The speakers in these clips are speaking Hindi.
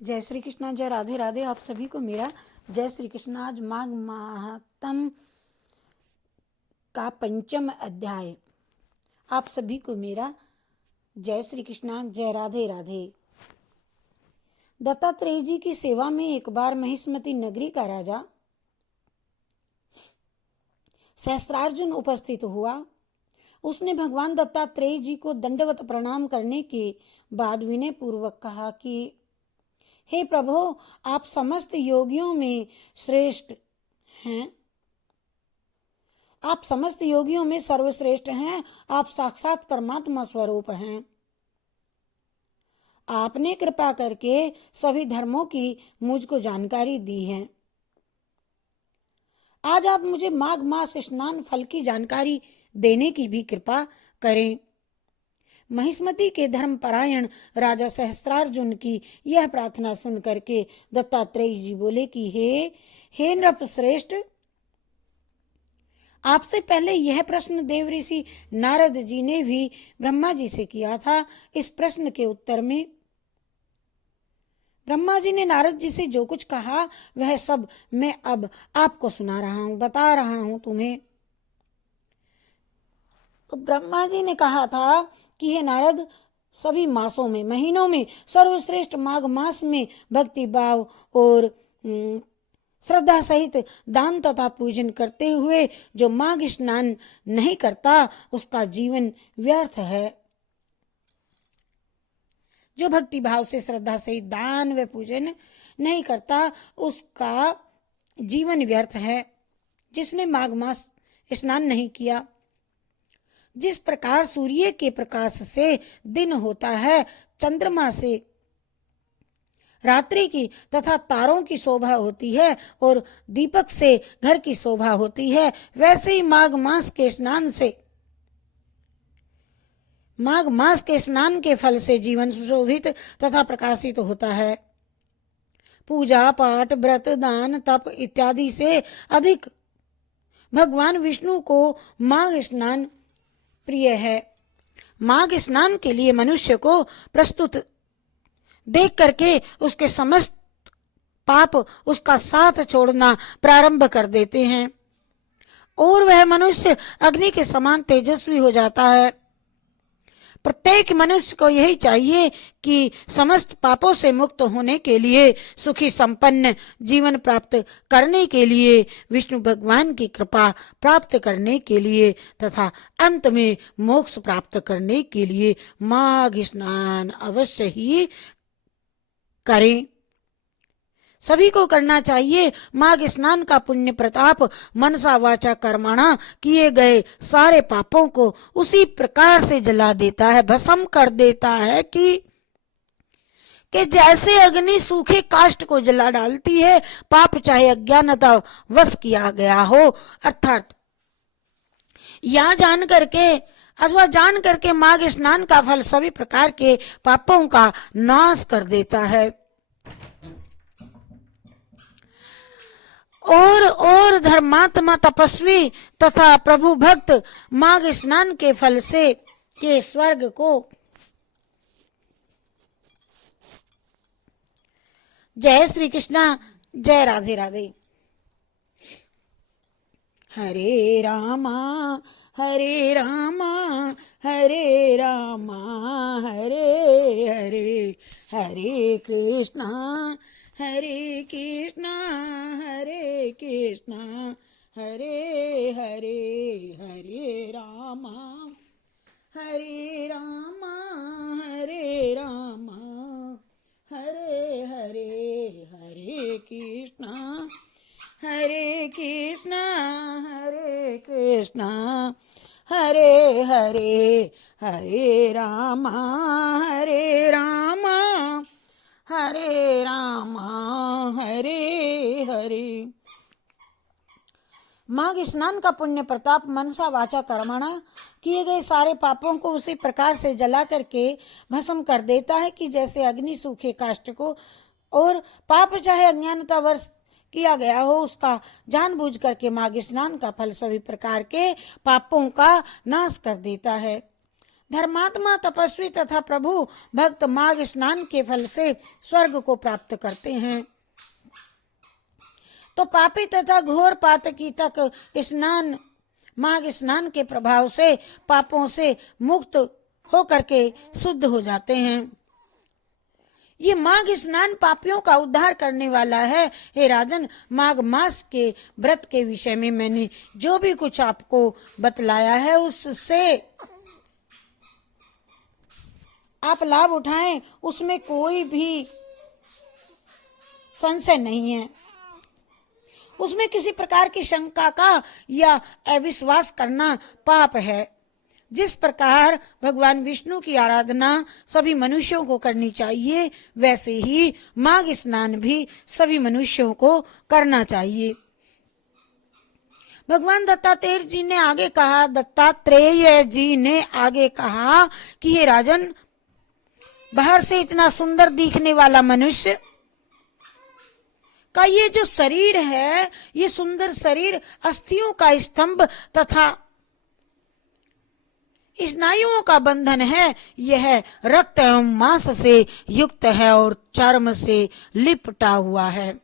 जय श्री कृष्णा, जय राधे राधे। आप सभी को मेरा जय श्री कृष्ण। आज माघ महात्म का पंचम अध्याय। आप सभी को मेरा जय श्री कृष्णा, जय राधे राधे। दत्तात्रेय जी की सेवा में एक बार महिष्मती नगरी का राजा सहस्त्रार्जुन उपस्थित हुआ। उसने भगवान दत्तात्रेय जी को दंडवत प्रणाम करने के बाद विनय पूर्वक कहा कि हे प्रभु, आप समस्त योगियों में श्रेष्ठ हैं। आप समस्त योगियों में सर्वश्रेष्ठ हैं। आप साक्षात परमात्मा स्वरूप हैं। आपने कृपा करके सभी धर्मों की मुझको जानकारी दी है। आज आप मुझे माघ मास स्नान फल की जानकारी देने की भी कृपा करें। महिष्मती के धर्मपरायण राजा सहस्त्रार्जुन की यह प्रार्थना सुन करके दत्तात्रेय जी बोले कि हे नृप श्रेष्ठ, आपसे पहले यह प्रश्न देव ऋषि नारद जी ने भी ब्रह्मा जी से किया था। इस प्रश्न के उत्तर में ब्रह्मा जी ने नारद जी से जो कुछ कहा वह सब मैं अब आपको सुना रहा हूं, बता रहा हूं तुम्हें। तो ब्रह्मा जी ने कहा था कि हे नारद, सभी मासों में, महीनों में सर्वश्रेष्ठ माघ मास में भक्ति भाव और श्रद्धा सहित दान तथा पूजन करते हुए जो माघ स्नान नहीं करता उसका जीवन व्यर्थ है। जो भक्ति भाव से श्रद्धा सहित दान व पूजन नहीं करता उसका जीवन व्यर्थ है। जिसने माघ मास स्नान नहीं किया, जिस प्रकार सूर्य के प्रकाश से दिन होता है, चंद्रमा से रात्रि की तथा तारों की शोभा होती है और दीपक से घर की शोभा होती है, वैसे ही माघ मास के स्नान के फल से जीवन सुशोभित तथा प्रकाशित होता है। पूजा पाठ, व्रत, दान, तप इत्यादि से अधिक भगवान विष्णु को माघ स्नान प्रिय है। माघ स्नान के लिए मनुष्य को प्रस्तुत देख करके उसके समस्त पाप उसका साथ छोड़ना प्रारंभ कर देते हैं और वह मनुष्य अग्नि के समान तेजस्वी हो जाता है। प्रत्येक मनुष्य को यही चाहिए कि समस्त पापों से मुक्त होने के लिए, सुखी संपन्न जीवन प्राप्त करने के लिए, विष्णु भगवान की कृपा प्राप्त करने के लिए तथा अंत में मोक्ष प्राप्त करने के लिए माघ स्नान अवश्य ही करें। सभी को करना चाहिए। माघ स्नान का पुण्य प्रताप मनसा वाचा कर्मणा किए गए सारे पापों को उसी प्रकार से जला देता है, भस्म कर देता है कि जैसे अग्नि सूखे काष्ठ को जला डालती है। पाप चाहे अज्ञानता वश किया गया हो, अर्थात या जान करके अथवा जान करके माघ स्नान का फल सभी प्रकार के पापों का नाश कर देता है। और धर्मात्मा, तपस्वी तथा प्रभु भक्त माघ स्नान के फल से के स्वर्ग को जय श्री कृष्णा, जय राधे राधे। हरे रामा हरे रामा हरे रामा हरे हरे, हरे कृष्णा हरे कृष्णा हरे हरे, हरे रामा हरे रामा हरे रामा हरे हरे, हरे कृष्णा हरे कृष्णा हरे हरे, हरे रामा हरे रामा हरे हरे। माघ स्नान का पुण्य प्रताप मनसा वाचा कर्मणा किए गए सारे पापों को उसी प्रकार से जला करके भस्म कर देता है कि जैसे अग्नि सूखे काष्ठ को, और पाप चाहे अज्ञानतावश किया गया हो उसका जानबूझ करके माघ स्नान का फल सभी प्रकार के पापों का नाश कर देता है। धर्मात्मा, तपस्वी तथा प्रभु भक्त माघ स्नान के फल से स्वर्ग को प्राप्त करते हैं, तो पापी तथा घोर पातकी तक स्नान माघ स्नान के प्रभाव से पापों से मुक्त होकर के शुद्ध हो जाते हैं। ये माघ स्नान पापियों का उद्धार करने वाला है। हे राजन, माघ मास के व्रत के विषय में मैंने जो भी कुछ आपको बतलाया है उससे आप लाभ उठाएं, उसमें कोई भी संशय नहीं है। उसमें किसी प्रकार की शंका का या अविश्वास करना पाप है। जिस प्रकार भगवान विष्णु की आराधना सभी मनुष्यों को करनी चाहिए, वैसे ही माघ स्नान भी सभी मनुष्यों को करना चाहिए। भगवान दत्तात्रेय जी ने आगे कहा कि हे राजन, बाहर से इतना सुंदर दिखने वाला मनुष्य का ये जो शरीर है, ये सुंदर शरीर अस्थियों का स्तंभ तथा स्नायुओं का बंधन है। यह रक्त एवं मांस से युक्त है और चर्म से लिपटा हुआ है।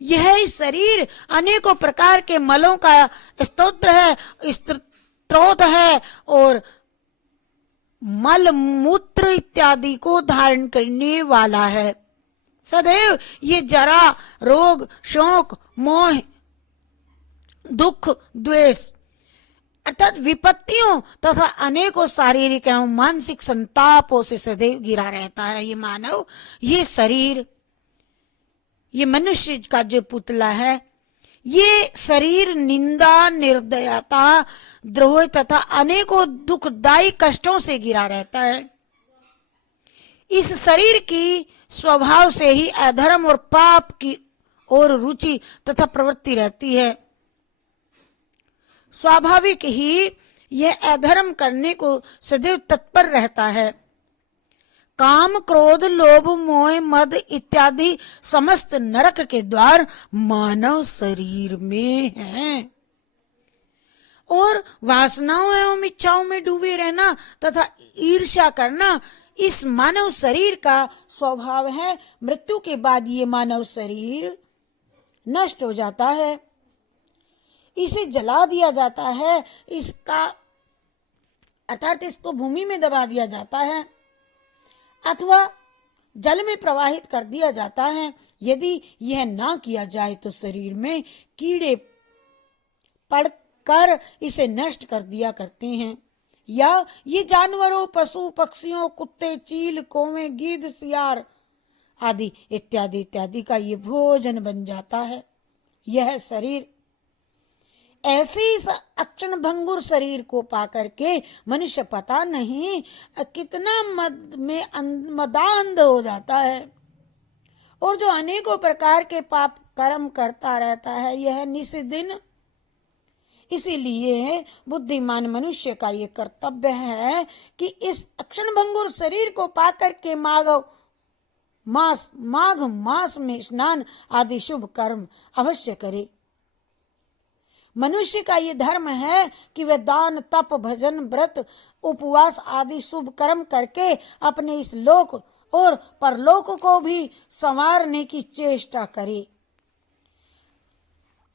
यह शरीर अनेकों प्रकार के मलों का स्रोत है और मल मूत्र इत्यादि को धारण करने वाला है। सदैव ये जरा, रोग, शोक, मोह, दुख, द्वेष अर्थात विपत्तियों तथा अनेकों शारीरिक एवं मानसिक संतापों से सदैव घिरा रहता है। ये मानव, ये शरीर, ये मनुष्य का जो पुतला है, ये शरीर निंदा, निर्दयता, द्रोह तथा अनेकों दुखदायी कष्टों से घिरा रहता है। इस शरीर की स्वभाव से ही अधर्म और पाप की ओर रुचि तथा प्रवृत्ति रहती है। स्वाभाविक ही यह अधर्म करने को सदैव तत्पर रहता है। काम, क्रोध, लोभ, मोह, मद इत्यादि समस्त नरक के द्वार मानव शरीर में हैं। और वासनाओं एवं इच्छाओं में डूबे रहना तथा ईर्ष्या करना इस मानव शरीर का स्वभाव है। मृत्यु के बाद ये मानव शरीर नष्ट हो जाता है, इसे जला दिया जाता है, इसका अर्थात इसको भूमि में दबा दिया जाता है अथवा जल में प्रवाहित कर दिया जाता है। यदि यह ना किया जाए तो शरीर में कीड़े पड़कर इसे नष्ट कर दिया करते हैं, या ये जानवरों, पशु पक्षियों, कुत्ते, चील, कौवे, गीध, सियार आदि इत्यादि इत्यादि का ये भोजन बन जाता है। यह शरीर ऐसे इस अक्षण भंगुर शरीर को पाकर के मनुष्य पता नहीं कितना मद में मदांध हो जाता है और जो अनेकों प्रकार के पाप कर्म करता रहता है, यह निस्दिन। इसीलिए बुद्धिमान मनुष्य का ये कर्तव्य है कि इस अक्षण भंगुर शरीर को पाकर के माघ मास में स्नान आदि शुभ कर्म अवश्य करे। मनुष्य का ये धर्म है कि वह दान, तप, भजन, व्रत, उपवास आदि शुभ कर्म करके अपने इस लोक और परलोक को भी संवारने की चेष्टा करे।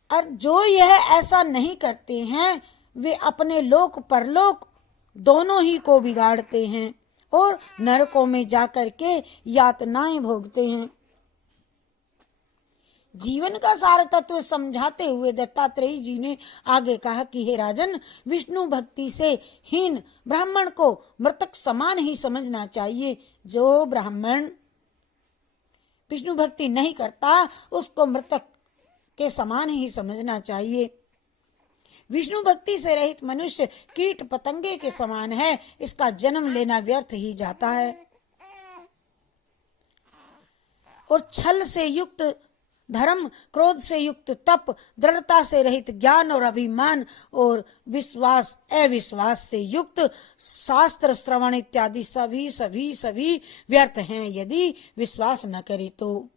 और जो यह ऐसा नहीं करते हैं, वे अपने लोक परलोक दोनों ही को बिगाड़ते हैं और नरकों में जाकर के यातनाएं भोगते हैं। जीवन का सार तत्व समझाते हुए दत्तात्रेय जी ने आगे कहा कि हे राजन, विष्णु भक्ति से हीन ब्राह्मण को मृतक समान ही समझना चाहिए। जो ब्राह्मण विष्णु भक्ति नहीं करता, उसको मृतक के समान ही समझना चाहिए। विष्णु भक्ति से रहित मनुष्य कीट पतंगे के समान है, इसका जन्म लेना व्यर्थ ही जाता है। और छल से युक्त धर्म, क्रोध से युक्त तप, दृढ़ता से रहित ज्ञान और अभिमान और विश्वास अविश्वास से युक्त शास्त्र श्रवण इत्यादि सभी व्यर्थ हैं यदि विश्वास न करे तो।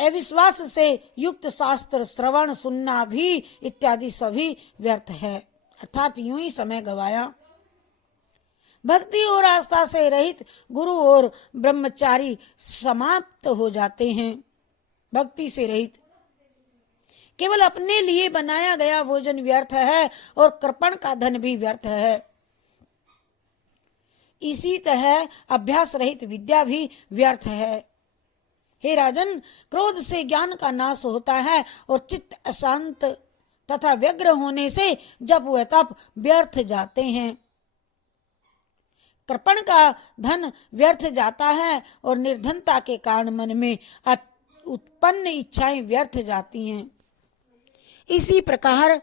अविश्वास से युक्त शास्त्र श्रवण सुनना भी इत्यादि सभी व्यर्थ है, अर्थात यूं ही समय गवाया। भक्ति और आस्था से रहित गुरु और ब्रह्मचारी समाप्त हो जाते हैं। भक्ति से रहित केवल अपने लिए बनाया गया भोजन व्यर्थ है और कृपण का धन भी व्यर्थ है। इसी तरह अभ्यास रहित विद्या भी व्यर्थ है। हे राजन, क्रोध से ज्ञान का नाश होता है और चित्त अशांत तथा व्यग्र होने से जप व तप व्यर्थ जाते हैं। कृपण का धन व्यर्थ जाता है और निर्धनता के कारण मन में उत्पन्न इच्छाएं व्यर्थ जाती हैं। इसी प्रकार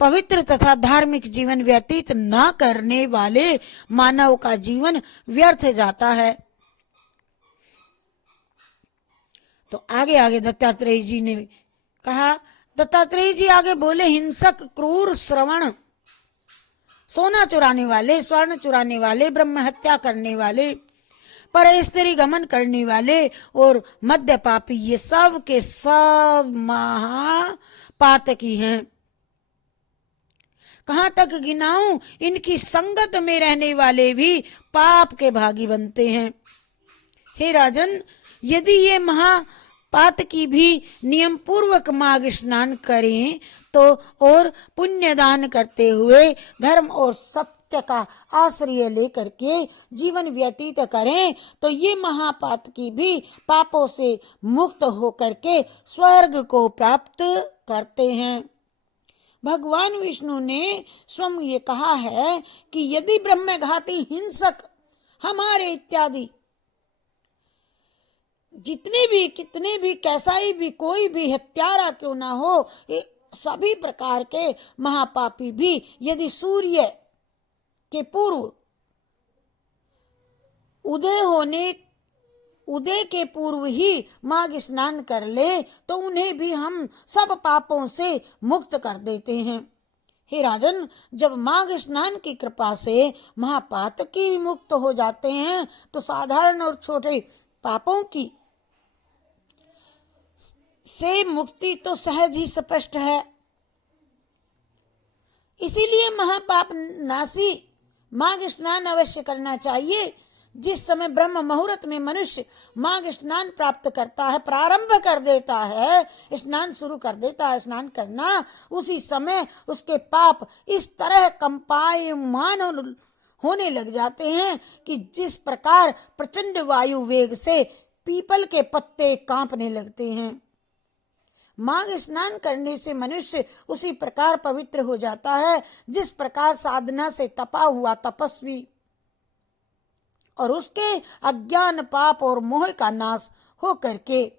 पवित्र तथा धार्मिक जीवन व्यतीत न करने वाले मानव का जीवन व्यर्थ जाता है। तो आगे आगे दत्तात्रेय जी ने कहा, दत्तात्रेय जी आगे बोले, हिंसक, क्रूर, श्रवण, सोना चुराने वाले, स्वर्ण चुराने वाले, ब्रह्म हत्या करने वाले, पर स्त्री गमन करने वाले और मद्यपापी, ये सब के सब महापातकी हैं। कहाँ तक गिनाऊं, इनकी संगत में रहने वाले भी पाप के भागी बनते हैं। हे राजन, यदि ये महापातकी भी नियम पूर्वक माघ स्नान करें तो और पुण्यदान करते हुए धर्म और सत्य का आश्रय लेकर के जीवन व्यतीत करें तो ये महापातकी भी पापों से मुक्त होकर के स्वर्ग को प्राप्त करते हैं। भगवान विष्णु ने स्वयं ये कहा है कि यदि ब्रह्मघाती, हिंसक, हमारे इत्यादि जितने भी, कितने भी, कैसा ही भी, कोई भी हत्यारा क्यों ना हो, ये सभी प्रकार के महापापी भी यदि सूर्य के पूर्व उदय के पूर्व ही माघ स्नान कर ले तो उन्हें भी हम सब पापों से मुक्त कर देते हैं। हे राजन, जब माघ स्नान की कृपा से महापातकी भी मुक्त हो जाते हैं तो साधारण और छोटे पापों की से मुक्ति तो सहज ही स्पष्ट है। इसीलिए महापाप नाशी माघ स्नान अवश्य करना चाहिए। जिस समय ब्रह्म मुहूर्त में मनुष्य माघ स्नान प्राप्त करता है, प्रारंभ कर देता है, स्नान शुरू कर देता है स्नान करना, उसी समय उसके पाप इस तरह कंपायमान होने लग जाते हैं कि जिस प्रकार प्रचंड वायु वेग से पीपल के पत्ते कांपने लगते हैं। माघ स्नान करने से मनुष्य उसी प्रकार पवित्र हो जाता है जिस प्रकार साधना से तपा हुआ तपस्वी और उसके अज्ञान, पाप और मोह का नाश हो करके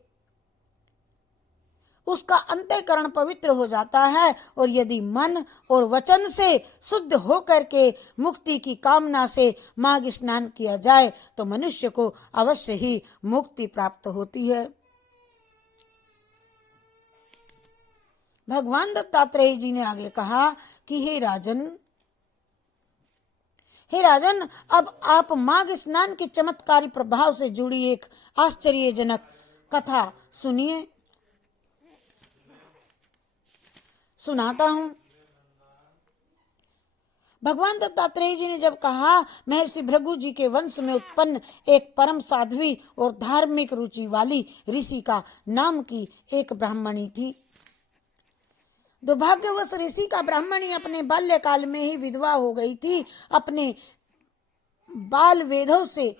उसका अंतःकरण पवित्र हो जाता है। और यदि मन और वचन से शुद्ध हो करके मुक्ति की कामना से माघ स्नान किया जाए तो मनुष्य को अवश्य ही मुक्ति प्राप्त होती है। भगवान दत्तात्रेय जी ने आगे कहा कि हे राजन, अब आप माघ स्नान के चमत्कारी प्रभाव से जुड़ी एक आश्चर्यजनक कथा सुनिए। सुनाता हूं। भगवान दत्तात्रेय जी ने जब कहा, महर्षि भृगु जी के वंश में उत्पन्न एक परम साध्वी और धार्मिक रुचि वाली ऋषि का नाम की एक ब्राह्मणी थी। दुर्भाग्यवश ऋषि का ब्राह्मणी अपने बाल्यकाल में ही विधवा हो गई थी। अपने बाल वेधों से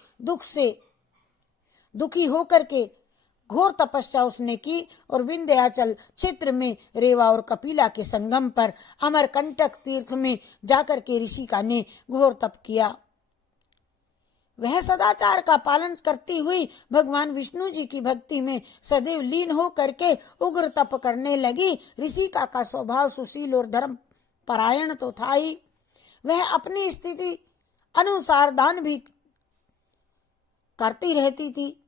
दुखी होकर के घोर तपस्या उसने की और विंध्याचल क्षेत्र में रेवा और कपिला के संगम पर अमरकंटक तीर्थ में जाकर के ऋषि का ने घोर तप किया। वह सदाचार का पालन करती हुई भगवान विष्णु जी की भक्ति में सदैव लीन हो करके उग्र तप करने लगी। ऋषि का स्वभाव सुशील और धर्म परायण तो था ही, वह अपनी स्थिति अनुसार दान भी करती रहती थी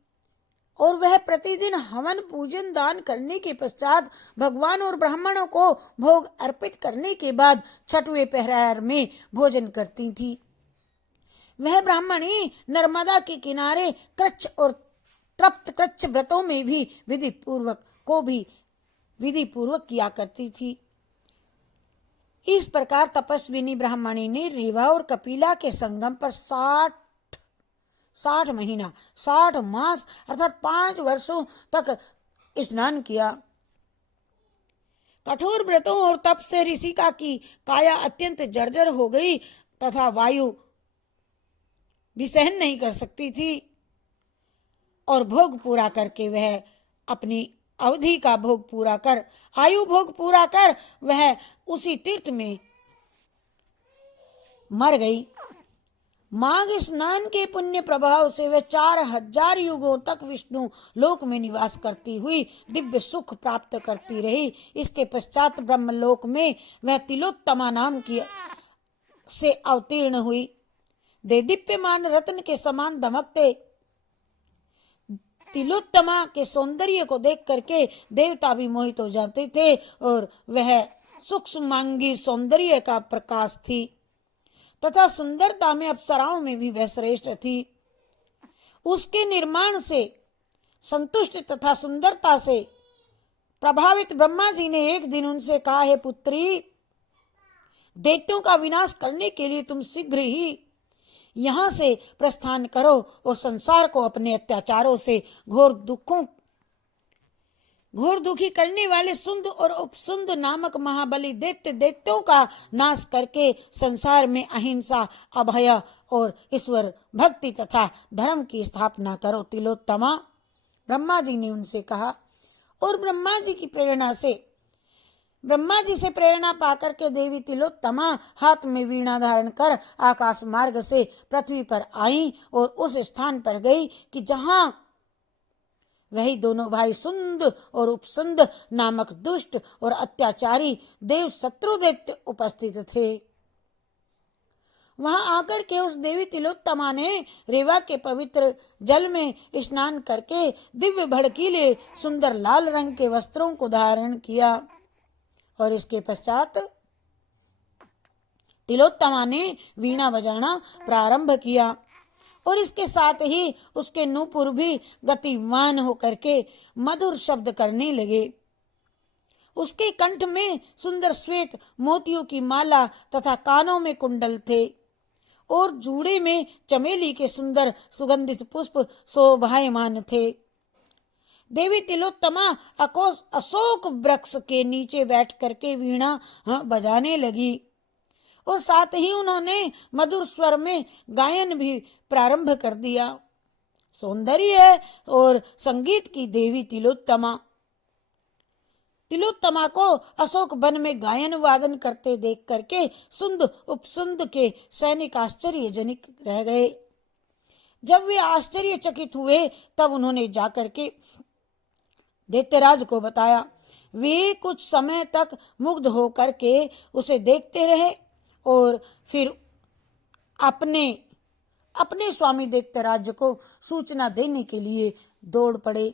और वह प्रतिदिन हवन पूजन दान करने के पश्चात भगवान और ब्राह्मणों को भोग अर्पित करने के बाद छठवें पहर में भोजन करती थी। वह ब्राह्मणी नर्मदा के किनारे कृच्छ और तृप्त कृच्छ व्रतों में भी विधि पूर्वक किया करती थी। इस प्रकार तपस्विनी ब्राह्मणी ने रेवा और कपिला के संगम पर 60 महीना 60 मास अर्थात 5 वर्षों तक स्नान किया। कठोर व्रतों और तप से ऋषिका की काया अत्यंत जर्जर हो गई तथा वायु भी सहन नहीं कर सकती थी और भोग पूरा करके वह अपनी अवधि का भोग पूरा कर आयु भोग पूरा कर वह उसी तीर्थ में मर गई। माघ स्नान के पुण्य प्रभाव से वह 4000 युगों तक विष्णु लोक में निवास करती हुई दिव्य सुख प्राप्त करती रही। इसके पश्चात ब्रह्मलोक में वह तिलोत्तमा नाम की से अवतीर्ण हुई। दे दीप्यमान रत्न के समान दमकते तिलोत्तमा के सौंदर्य को देख करके देवता भी मोहित हो जाते थे और वह सूक्ष्मांगी सौंदर्य का प्रकाश थी तथा सुंदरता में अप्सराओं में भी वह श्रेष्ठ थी। उसके निर्माण से संतुष्ट तथा सुंदरता से प्रभावित ब्रह्मा जी ने एक दिन उनसे कहा, हे पुत्री, दैत्यों का विनाश करने के लिए तुम शीघ्र ही यहाँ से प्रस्थान करो और संसार को अपने अत्याचारों से घोर दुखी करने वाले सुंद और उपसुंद नामक महाबली दैत्यों का नाश करके संसार में अहिंसा, अभय और ईश्वर भक्ति तथा धर्म की स्थापना करो। तिलोत्तमा, ब्रह्मा जी ने उनसे कहा। और ब्रह्मा जी से प्रेरणा पाकर के देवी तिलोत्तमा हाथ में वीणा धारण कर आकाश मार्ग से पृथ्वी पर आई और उस स्थान पर गई कि जहां वही दोनों भाई सुंद और उपसुंद नामक दुष्ट और अत्याचारी देव शत्रु दैत्य उपस्थित थे। वहां आकर के उस देवी तिलोत्तमा ने रेवा के पवित्र जल में स्नान करके दिव्य भड़कीले सुंदर लाल रंग के वस्त्रों को धारण किया और इसके पश्चात तिलोत्तमा ने वीणा बजाना प्रारंभ किया और इसके साथ ही उसके नूपुर भी गतिवान होकर के मधुर शब्द करने लगे। उसके कंठ में सुंदर श्वेत मोतियों की माला तथा कानों में कुंडल थे और जूड़े में चमेली के सुंदर सुगंधित पुष्प शोभायमान थे। देवी तिलोत्तमा अशोक वृक्ष के नीचे बैठ करके वीणा बजाने लगी और साथ ही उन्होंने मधुर स्वर में गायन भी प्रारंभ कर दिया। सौंदर्य और संगीत की देवी तिलोत्तमा को अशोक वन में गायन वादन करते देख करके सुंद उपसुंद के सैनिक आश्चर्यजनित रह गए। जब वे आश्चर्यचकित हुए तब उन्होंने जाकर के दैत्यराज को बताया। वे कुछ समय तक मुग्ध होकर के उसे देखते रहे और फिर अपने स्वामी दैत्यराज को सूचना देने के लिए दौड़ पड़े।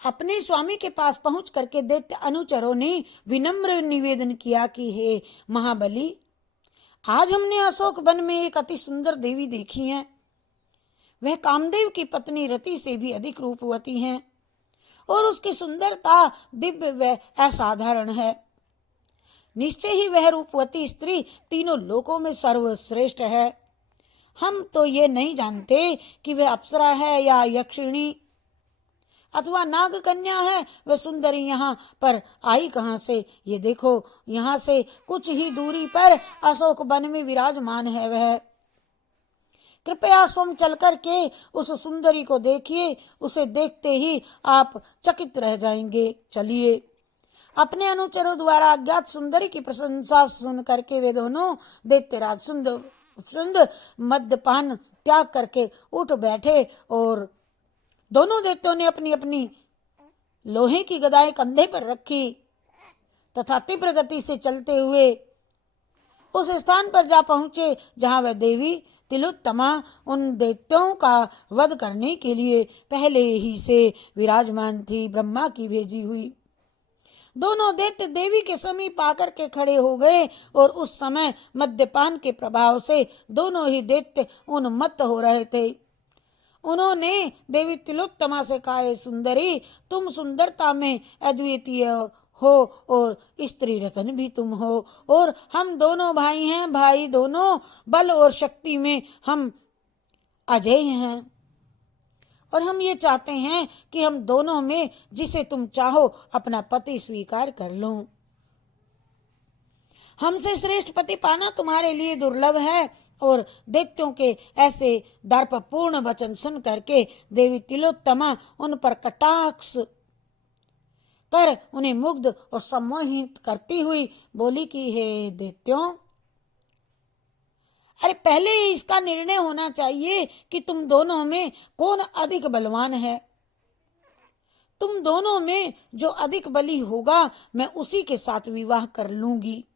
अपने स्वामी के पास पहुंच करके दैत्य अनुचरों ने विनम्र निवेदन किया कि हे महाबली, आज हमने अशोक वन में एक अति सुंदर देवी देखी है। वह कामदेव की पत्नी रति से भी अधिक रूपवती है और उसकी सुंदरता दिव्य व असाधारण है। निश्चय ही वह रूपवती स्त्री तीनों लोकों में सर्वश्रेष्ठ है। हम तो ये नहीं जानते कि वह अप्सरा है या यक्षिणी अथवा नाग कन्या है। वह सुंदरी यहाँ पर आई कहाँ से? ये देखो, यहाँ से कुछ ही दूरी पर अशोक वन में विराजमान है वह। कृपया स्वयं चल करके उस सुंदरी को देखिए, उसे देखते ही आप चकित रह जाएंगे। चलिए। अपने अनुचरों द्वारा अज्ञात सुंदरी की प्रशंसा सुन करके वे दोनों दैत्यराज सुंद मद्यपान त्याग करके उठ बैठे और दोनों दैत्यों ने अपनी अपनी लोहे की गदाएं कंधे पर रखी तथा तीव्र गति से चलते हुए उस स्थान पर जा पहुंचे जहां वह देवी तिलोत्तमा उन दैत्यों का वध करने के लिए पहले ही से विराजमान थी, ब्रह्मा की भेजी हुई। दोनों दैत्य देवी के समीप आकर के खड़े हो गए और उस समय मद्यपान के प्रभाव से दोनों ही दैत्य उन्मत्त हो रहे थे। उन्होंने देवी तिलोत्तमा से कहा, हे सुंदरी, तुम सुंदरता में अद्वितीय हो और स्त्री रत्न भी तुम हो, और हम दोनों भाई हैं, भाई दोनों, बल और शक्ति में हम अजय हैं, और हम ये चाहते हैं कि हम दोनों में जिसे तुम चाहो अपना पति स्वीकार कर लो। हमसे श्रेष्ठ पति पाना तुम्हारे लिए दुर्लभ है। और दैत्यों के ऐसे दर्पपूर्ण वचन सुन करके देवी तिलोत्तमा उन पर कटाक्ष कर उन्हें मुग्ध और सम्मोहित करती हुई बोली कि हे दैत्यों, अरे पहले ही इसका निर्णय होना चाहिए कि तुम दोनों में कौन अधिक बलवान है। तुम दोनों में जो अधिक बली होगा मैं उसी के साथ विवाह कर लूंगी।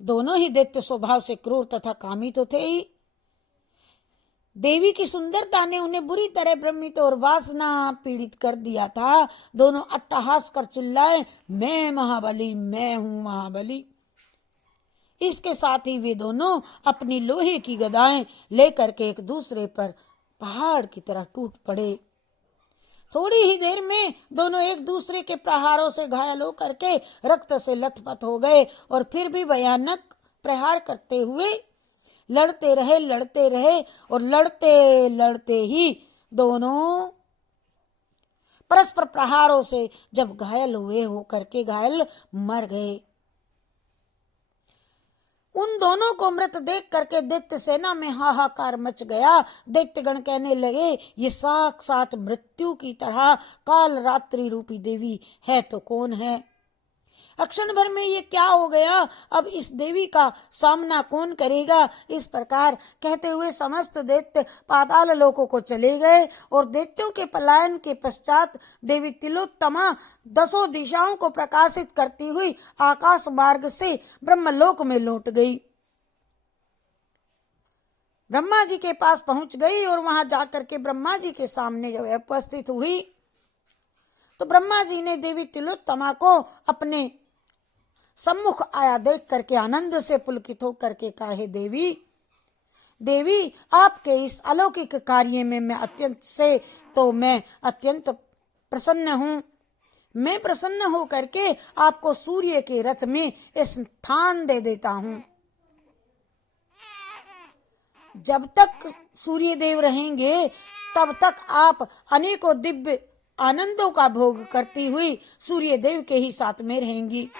दोनों ही दैत्य स्वभाव से क्रूर तथा कामी तो थे ही। देवी की सुंदरता ने उन्हें बुरी तरह भ्रमित और वासना पीड़ित कर दिया था। दोनों अट्टहास कर चिल्लाए, मैं महाबली, मैं हूं महाबली। इसके साथ ही वे दोनों अपनी लोहे की गदाएं लेकर के एक दूसरे पर पहाड़ की तरह टूट पड़े। थोड़ी ही देर में दोनों एक दूसरे के प्रहारों से घायल होकर के रक्त से लथपथ हो गए और फिर भी भयानक प्रहार करते हुए लड़ते रहे और लड़ते लड़ते ही दोनों परस्पर प्रहारों से जब घायल हुए होकर के घायल मर गए। उन दोनों को मृत देख करके दैत्य सेना में हाहाकार मच गया। दैत्यगण कहने लगे, ये साक्षात मृत्यु की तरह काल रात्रि रूपी देवी है तो कौन है? अक्षण भर में ये क्या हो गया? अब इस देवी का सामना कौन करेगा? इस प्रकार कहते हुए समस्त दैत्य पाताल लोकों को चले गए और दैत्यों के पलायन के पश्चात देवी तिलोत्तमा 10 दिशाओं को प्रकाशित करती हुई आकाश मार्ग से ब्रह्मलोक में लौट गई। ब्रह्मा जी के पास पहुंच गई और वहां जाकर के ब्रह्मा जी के सामने जब उपस्थित हुई तो ब्रह्मा जी ने देवी तिलोत्तमा को अपने सम्मुख आया देख करके आनंद से पुलकित होकर के कहा, हे देवी, आपके इस अलौकिक कार्य में मैं अत्यंत प्रसन्न हूँ। मैं प्रसन्न हो करके आपको सूर्य के रथ में स्थान दे देता हूँ। जब तक सूर्य देव रहेंगे तब तक आप अनेकों दिव्य आनंदों का भोग करती हुई सूर्य देव के ही साथ में रहेंगी।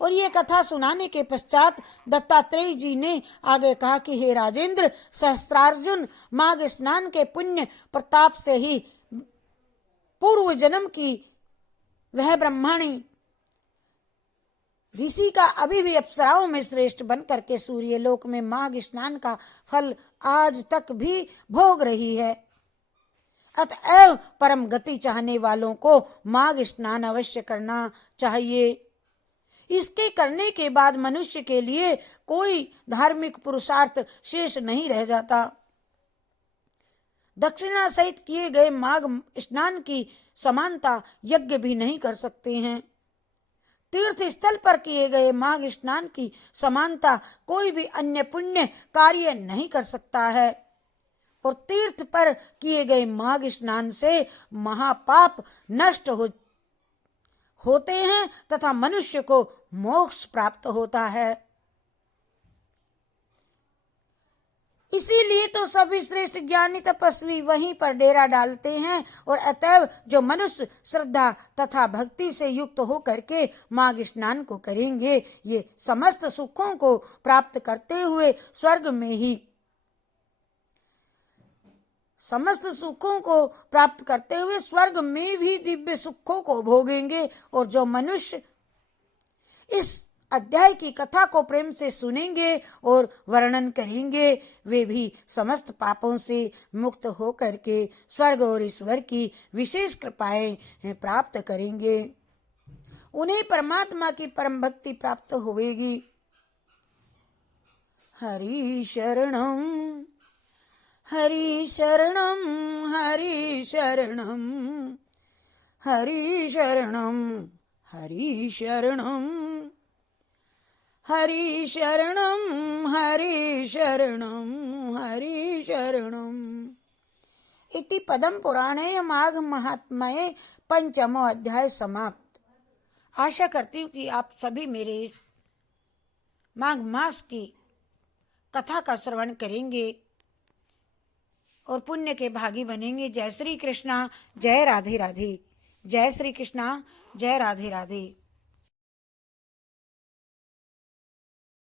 और ये कथा सुनाने के पश्चात दत्तात्रेय जी ने आगे कहा कि हे राजेंद्र, सहस्त्रार्जुन माघ स्नान के पुण्य प्रताप से ही पूर्व जन्म की वह ब्रह्मणी ऋषि का अभी भी अप्सराओं में श्रेष्ठ बन करके सूर्यलोक में माघ स्नान का फल आज तक भी भोग रही है। अतएव परम गति चाहने वालों को माघ स्नान अवश्य करना चाहिए। इसके करने के बाद मनुष्य के लिए कोई धार्मिक पुरुषार्थ शेष नहीं रह जाता। दक्षिणा सहित किए गए माघ स्नान की समानता यज्ञ भी नहीं कर सकते हैं। तीर्थ स्थल पर किए गए माघ स्नान की समानता कोई भी अन्य पुण्य कार्य नहीं कर सकता है। और तीर्थ पर किए गए माघ स्नान से महापाप नष्ट होते हैं तथा मनुष्य को मोक्ष प्राप्त होता है। इसीलिए तो सभी श्रेष्ठ ज्ञानी तपस्वी वहीं पर डेरा डालते हैं। और अतएव जो मनुष्य श्रद्धा तथा भक्ति से युक्त होकर के माघ स्नान को करेंगे, ये समस्त सुखों को प्राप्त करते हुए स्वर्ग में भी दिव्य सुखों को भोगेंगे। और जो मनुष्य इस अध्याय की कथा को प्रेम से सुनेंगे और वर्णन करेंगे, वे भी समस्त पापों से मुक्त होकर के स्वर्ग और ईश्वर की विशेष कृपाएं प्राप्त करेंगे। उन्हें परमात्मा की परम भक्ति प्राप्त होगी। हरि शरणम हरि शरणम हरि शरणम हरि शरणम हरि शरणम हरि शरणम हरि शरणम हरि शरणम। इति पदम पुराणे माघ महात्म्ये पंचमो अध्याय समाप्त। आशा करती हूँ कि आप सभी मेरे इस माघ मास की कथा का श्रवण करेंगे और पुण्य के भागी बनेंगे। जय श्री कृष्णा, जय राधे राधे। जय श्री कृष्णा, जय राधे राधे।